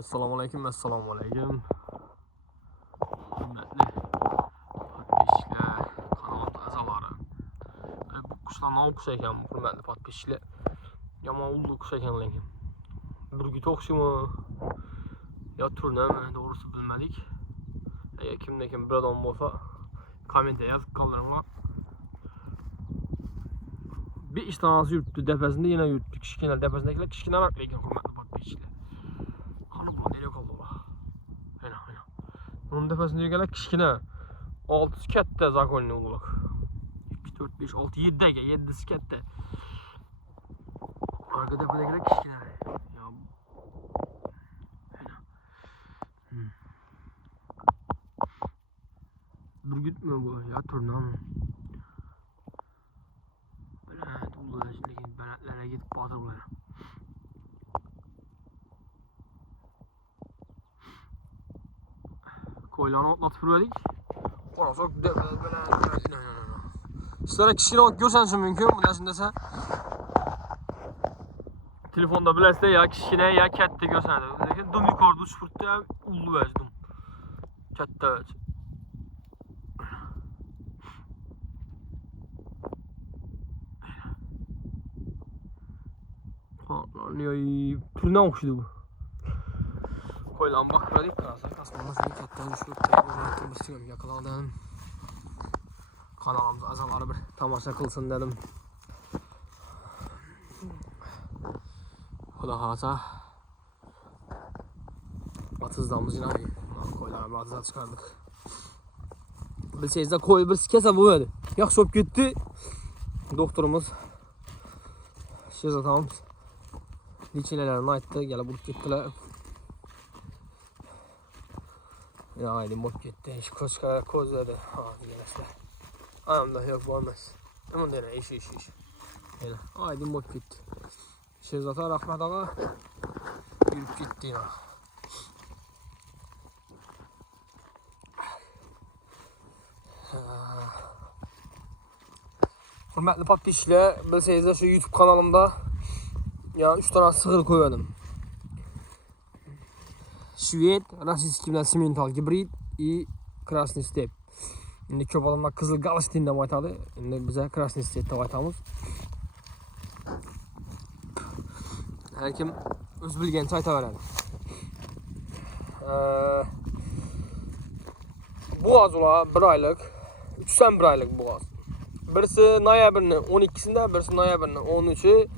Assalomu alaykum. Hurmatli podpishchilar, kanalimiz a'zolari. Bu qushlar nom qush ekan, hurmatli podpishchilar. Yomon ulug' qush ekan lekin. Burgut o'xshimi yo turnami, to'g'risi bilmadik. Agar kimda kim birodon bo'lsa, kommentga yozib qoldiringlar. Bir ishtanasi yuribdi, depasida yana yuribdi. Kichkina depasidagilar kichkinaroq lekin hurmatli podpishchilar. Qani bu nereye qoldi ular? Ayna. Bunun depasida yurganlar kichkina. 6 katta zakolni ulug'. 2 4 5 6 7 ga 7si katta. Arka tepadagilar kichkina. Ya. Ayna. Burgutmi bu? Ya turnami? Baland ulug' lekin balandlarga yetib botir ular. Koylarni otlatib yurdik. Qarasak sizlarga kichkina ko'rsanishi mumkin. Bundan desa telefonda bilasizlar ya kichkina ya katta ko'rsatadi. Lekin dum yuqorida uchiburda ham ulug' dum. Katta. Turna o'xshaydi bu. Koylarni baqiradik, qarasak osmondan katta uchiburda yaqinlardan. Kanalımız a'zolari bir tomosha qilsin dedim. Xudo xohlasa atizdamiz yine qo'ylarni atizdan chiqardik. Bilsangizlar qo'y bir kasal bo'ladi. Yaxshi bo'lib ketdi. Doktorimiz Shezatamiz lichinalarni aytdi, yana bo'lib ketdilar. Ya ayni bo'lib ketdi. Ish ko'zladi. Ha, degasizlar. Ayağımda yok olmaz. Aman dene iş. Öyle. Aydın bot gitti. Şehzat'a rahmet ağa yürüp gitti yine. Hürmetli podpishchilar, bilsangizlar şu YouTube kanalımda ya 3 tane sığır koymadım. Şved, rossiyskiy bilan simmental gibrid и красный степ. Şimdi ko'p odamlar qizil galstin deb aytadi. Endi biz krasniy step deb aytamiz. Har kim o'z bilganicha aytaveradi. Boğaz ular 1 oylik, 3 ham 1 oylik boğaz. Birisi noyabrning 12sida, birisi noyabrning 13i,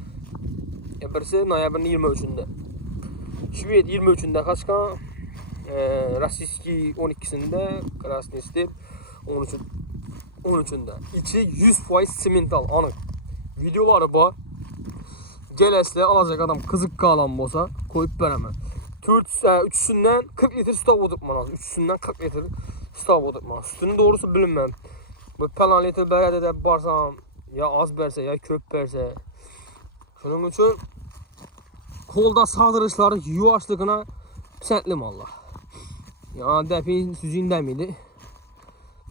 birisi noyabrning 23sida. Shved 23sida qochgan, rossiyskiy 12sida, krasniy step 13'ünde. İçi 100% simmental anık. Videoları bu. Gelesle alacak adam kızık kalan olsa koyup veremem. 3'ünden 40 litre su oturtman lazım. 3'ünden 40 litre su oturtman. Sütünün doğrusu bilinmem. Bu falan litre berede de barsam ya az berse ya köp berse. Şunun için kolda sağdırışları yuvaşlığına pisentlim Allah. Ya depin süzünden miydi?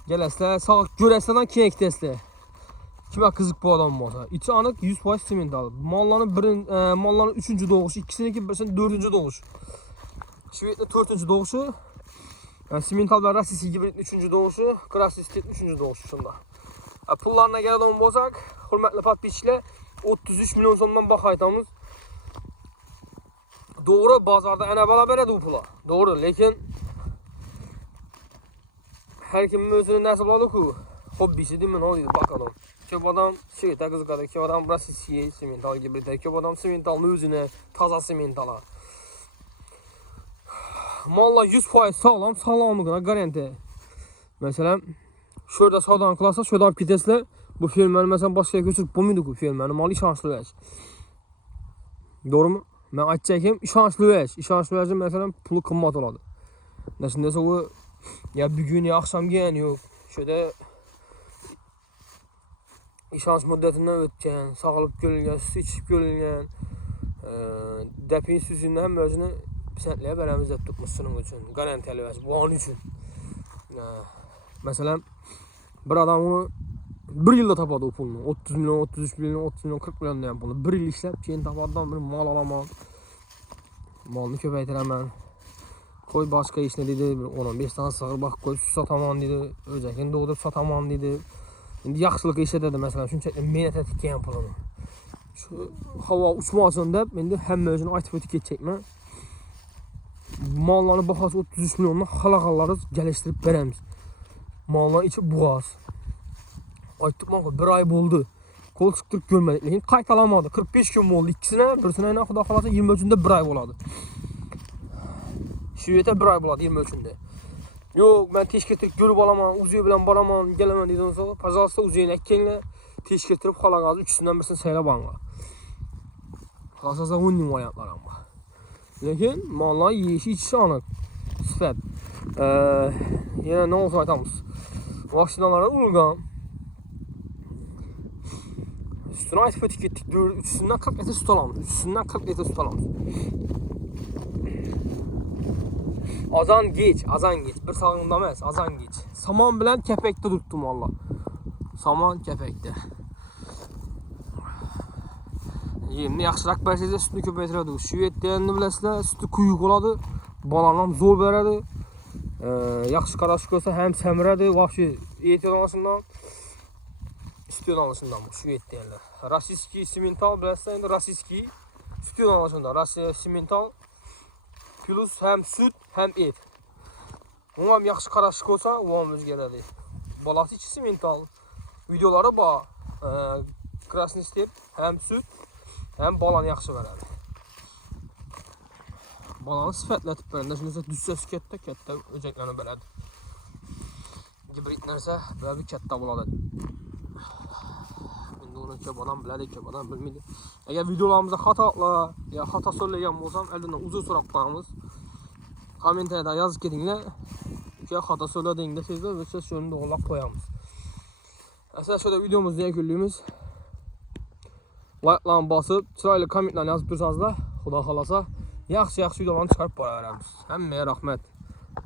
Gelesler sağ göreslerden kiyek desle. Kime kızık bu adam olsa. İçi anık 100% simmental. Malların 3. doğuşu, ikisinin birisinin 4. doğuşu. Şved'de 4. doğuşu. Yani simmental ve rossiyskiy gibrid 3. doğuşu, krasniy step 3. doğuşu şunda. Pullarına geladigan bo'lsak, hurmatli podpishchilar, 33 milyon so'mdan baho aytamiz. Doğru bozorda ana bala beradi bu pullar. Doğru, lekin her kimin özünün nasıl oldu ki? Hobbisi değil mi? Ne oluyor? Bakalım. Köp adam Shved'e kızıkadı. Köp adam rossiyskiy simmental gibrid. Köp adam simmentalın özüne, taza simmentala. Mallar 100% sağlam, sağlamlığına garanti. Mesela şurada sağdan klasa, şurada alıp gidesler. Bu firmanı mesela başka götürüp bulmuyordu bu firmanı. Mal işanslı veç. Doğru mu? Ben açacağım işanslı veç. İşanslı veç'in mesela pulu kımmat oladı. Nasıl dese o ya bir gün ya akşam giyen yok. Şöyle işans müddetinden ötken, sağlıp görülgen, su içip görülgen, depin süzünden hem özünü pisentliğe beramizde tutmuşsunun için. Garantiyeli veç. Bu an için. Mesela bir adam onu 1 yılda tapadı o pulunu. 30 milyon, 33 milyon, 30 milyon, 40 milyon diyen pulunu. 1 yıl işlep, keyin tapadıdan bir mal alamam. Malını köpeytiremem. Koy başqa işlə dedi, 10-15 tane sığır bax qoy sataman dedi, özəkini doğdurub sataman dedi. İndi yaxşılıq işədədir məsələn, üçün çəkdim meynətə tikəyən pulunu. Şu hava uçmasın deyib, indi həm özünü aytıb etiket çəkmə. Malları baxası 33 milyondan xalaqalları gəlişdirib verəmiz. Malların içi buğaz. Aytıb mənə bir ay oldu. Kol çıxdırıb görmədik. Lakin qayt alamadı. 45 gün oldu ikisinə, birisinə ilə xuda xalasa 23-də bir ay oladı. Şüviyətə bir ay buladı 23-də. Yox, mən teş getirib görüb alamam, uzuyu bilən balamam, gələmən dedim sonra. Pazarlıqda uzuyun əkkenlə teş getirib xalaqazı üçüsündən birisindən səylə banqa. Xalasa 10 min variantlar amma. Lakin mallar yeyişi içisi anıq. Sifət. Yenə nə olsun aytamız. Vaksinalara ulqam. Üstünə aytıb ötük etdik. Üçüsündən 40 litre süt alamız. Üçüsündən 40 litre süt alamız. Azan geç. Bir sağında məz, azan geç. Saman bilən kəpəkdə tutdum valla. Saman kəpəkdə. Yerini yaxşıraq bərsizə sütünü köpəytirədik. Şüvət deyənini biləsilə, sütü quyuq oladı. Balanam zor verədi. Yaxşı qarışıq olsa həm səmirədi. Vahşi et yanaşından, süt yanaşından bu şüvət deyənlər. Rasiski, simental biləsilə, indi rasiski süt yanaşından. Simental plus həm süt, həm et. Umarım yaxşı qarışıq olsa, umarım özgərədir. Balası içi simental. Videoları bax. Krasni step, həm süt, həm balanı yaxşı verədir. Balanı sifətlətib verəndə, şimdi düşsə kətdə özəklənə belədir. Gibritlərsə, belə bir kətdə buladır. İndi onu kebadan bilədik, kebadan bilmiydik. Əgər videolarımıza xatalar, ya xata söyləyən olsam, əldən uzun soraqlarımız kommentariyada yazıb gedinlə ki, xata söylədiyində sizdə və söz yönündə olaq qoyamız. Əsas şöyle videomuz deyə güllüyümüz. Like'larını basıb, çıraylı kommentlərini yazıb dursanız da, xuda xalasa, yaxşı videolarını çıxarıb para verəmiz. Həmməyə rəhmət.